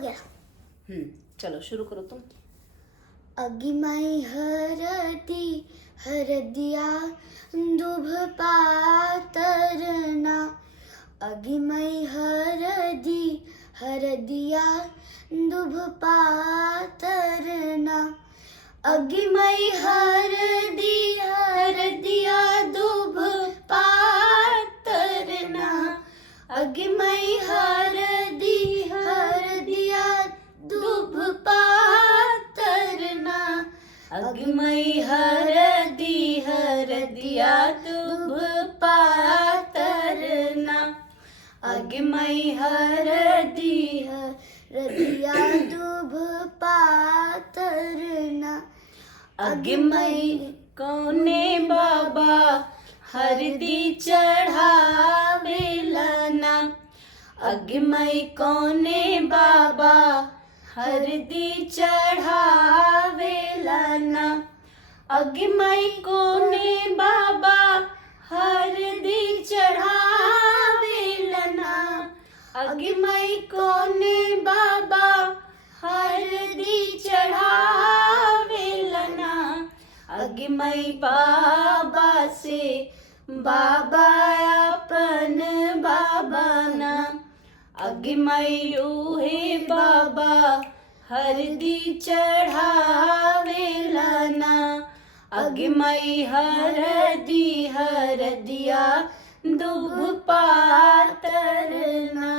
गया। चलो शुरू करो तुम। अगिमाई हरदिया दुभ पातरना, अगिमाई हरदिया दुभ पातरना, अगिमाई हरदिया दुभ पातरना, अगिमाई हरदिया दुभ पातरना, अगिमाई हरदिया दुभ पातरना, अगिमाई हरदिया दुभ पातरना, अगिमाई कोने बाबा हरदी चढ़ावेलना, अगिमाई कोने बाबा हरदी चढ़ावेलना, अगिमाई कोने बाबा हरदी चढ़ावेलना, अगिमाई कोने बाबा हरदी चढ़ावेलना, अगिमाई बाबा से बाबा अपन बाबाना, अगिमाई रूहे बाबा हरदी चढ़ावेलना, अगिमाई हरदिया दुभ पातरना।